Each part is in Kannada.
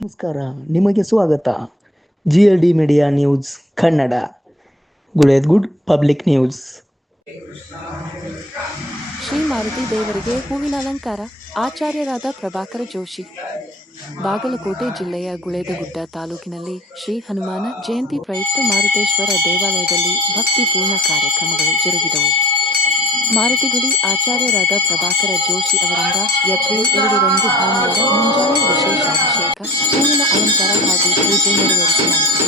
ನಮಸ್ಕಾರ, ನಿಮಗೆ ಸ್ವಾಗತ. GLD media news Kannada. Good public news. Shri Maruti ದೇವರಿಗೆ ಹೂವಿನ ಅಲಂಕಾರ. ಆಚಾರ್ಯರಾದ ಪ್ರಭಾಕರ ಜೋಶಿ. ಬಾಗಲಕೋಟೆ ಜಿಲ್ಲೆಯ ಗುಳೇದಗುಡ್ಡ ತಾಲೂಕಿನಲ್ಲಿ ಶ್ರೀ ಹನುಮಾನ ಜಯಂತಿ ಪ್ರಯುಕ್ತ ಮಾರುತೇಶ್ವರ ದೇವಾಲಯದಲ್ಲಿ ಭಕ್ತಿಪೂರ್ಣ ಕಾರ್ಯಕ್ರಮಗಳು ಜರುಗಿದವು. ಮಾರುತಿಗುಡಿ ಆಚಾರ್ಯರಾದ ಪ್ರಭಾಕರ ಜೋಶಿ ಅವರಿಂದ ಏಪ್ರಿಲ್ 2ರಂದು ಭಾನುವಾರ ಮುಂಜಾನೆ ವಿಶೇಷಾಭಿಷೇಕ, ಹೂವಿನ ಅಲಂಕಾರ ಹಾಗೂ ಪೂಜೆ ನೆರವೇರಿಸಲಾಯಿತು.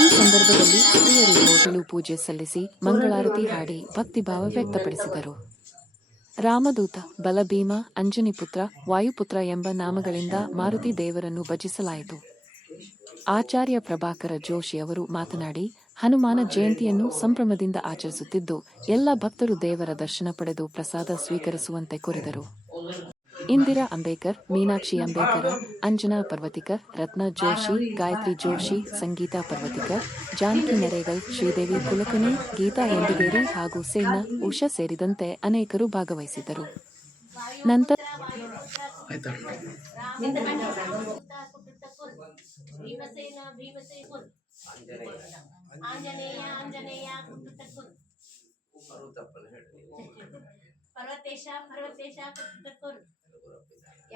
ಈ ಸಂದರ್ಭದಲ್ಲಿ ಸ್ತ್ರೀಯರು ಹೋಟೆಲು ಪೂಜೆ ಸಲ್ಲಿಸಿ ಮಂಗಳಾರತಿ ಹಾಡಿ ಭಕ್ತಿಭಾವ ವ್ಯಕ್ತಪಡಿಸಿದರು. ರಾಮದೂತ, ಬಲಭೀಮ, ಅಂಜನಿಪುತ್ರ, ವಾಯುಪುತ್ರ ಎಂಬ ನಾಮಗಳಿಂದ ಮಾರುತಿ ದೇವರನ್ನು ಭಜಿಸಲಾಯಿತು. ಆಚಾರ್ಯ ಪ್ರಭಾಕರ ಜೋಶಿ ಅವರು ಮಾತನಾಡಿ, ಹನುಮಾನ ಜಯಂತಿಯನ್ನು ಸಂಭ್ರಮದಿಂದ ಆಚರಿಸುತ್ತಿದ್ದು, ಎಲ್ಲ ಭಕ್ತರು ದೇವರ ದರ್ಶನ ಪಡೆದು ಪ್ರಸಾದ ಸ್ವೀಕರಿಸುವಂತೆ ಕೋರಿದರು. ಇಂದಿರಾ ಅಂಬೇಕರ್, ಮೀನಾಕ್ಷಿ ಅಂಬೇಕರ, ಅಂಜನಾ ಪರ್ವತಿಕರ್, ರತ್ನ ಜೋಶಿ, ಗಾಯತ್ರಿ ಜೋಶಿ, ಸಂಗೀತಾ ಪರ್ವತಿಕರ್, ಜಾನಕಿ ನರೇಗಲ್, ಶ್ರೀದೇವಿ ಕುಲಕರ್ಣಿ, ಗೀತಾ ಎಂಡಿಗೇರಿ ಹಾಗೂ ಸೇನಾ, ಉಷಾ ಸೇರಿದಂತೆ ಅನೇಕರು ಭಾಗವಹಿಸಿದ್ದರು. ನಂತರ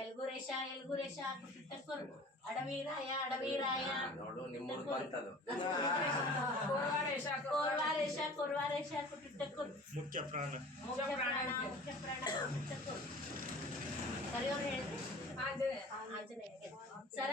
ಎಲ್ಗುರೇಶ ಕುಟ್ಟಕ್ಕೂರ್ ಅಡವೀರಾಯ ಕೋರ್ವಾರೇಶ ಕುಟ್ಟಕ್ಕೂರ್ ಮುಖ್ಯ ಪ್ರಾಣ ಕುಟ್ಟಕ್ಕೂರ್ ಕರೆಯೋರು ಹೇಳಿದ್ರಿ ಆಂಜನೇಯ ಸರ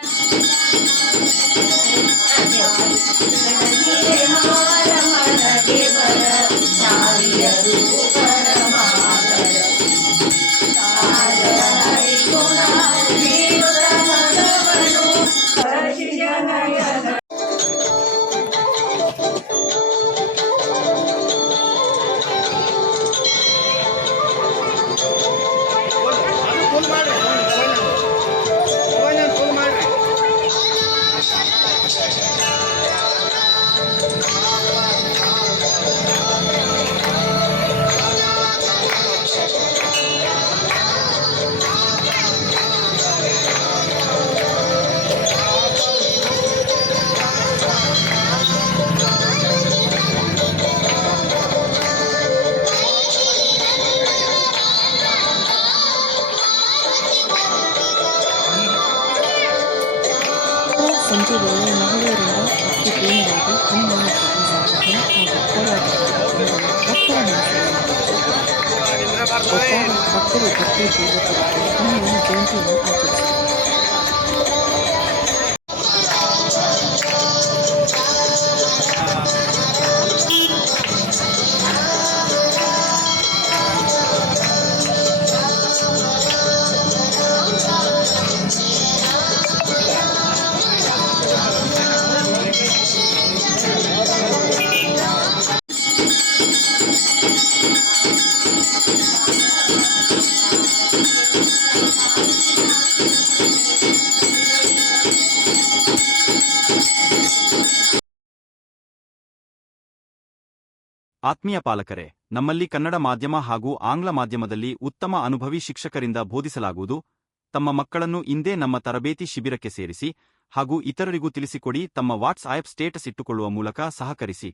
ಸಂಜೆ ವೇಳೆ ಮಹಿಳೆಯರಿಂದ ಭಕ್ತಿಪೂರ್ಣವಾಗಿ ಹನುಮಾನ ಚಾಲಿಸ ಹಾಗೂ ಕೋಲಾಟಗಳು ಭಕ್ತರ ಭಕ್ತರು ಭಕ್ತಿಪೂರ್ವಕವಾಗಿ ಹನುಮಾನ ಜಯಂತಿಯನ್ನು ಆಚರಿಸಿದರು. ಆತ್ಮೀಯ ಪಾಲಕರೇ, ನಮ್ಮಲ್ಲಿ ಕನ್ನಡ ಮಾಧ್ಯಮ ಹಾಗೂ ಆಂಗ್ಲ ಮಾಧ್ಯಮದಲ್ಲಿ ಉತ್ತಮ ಅನುಭವಿ ಶಿಕ್ಷಕರಿಂದ ಬೋಧಿಸಲಾಗುವುದು. ತಮ್ಮ ಮಕ್ಕಳನ್ನು ಇಂದೇ ನಮ್ಮ ತರಬೇತಿ ಶಿಬಿರಕ್ಕೆ ಸೇರಿಸಿ ಹಾಗೂ ಇತರರಿಗೂ ತಿಳಿಸಿಕೊಡಿ. ತಮ್ಮ ವಾಟ್ಸ್ಆಪ್ ಸ್ಟೇಟಸ್ ಇಟ್ಟುಕೊಳ್ಳುವ ಮೂಲಕ ಸಹಕರಿಸಿ.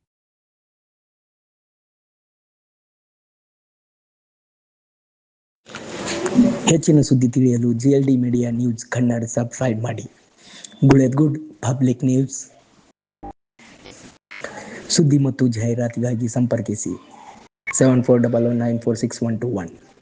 ಹೆಚ್ಚಿನ ಸುದ್ದಿ ತಿಳಿಯಲು GLD media news Kannada subscribe ಮಾಡಿ. Good public news. ಸುದ್ದಿ ಮತ್ತು ಜಾಹೀರಾತಿಗಾಗಿ ಸಂಪರ್ಕಿಸಿ 7411946121.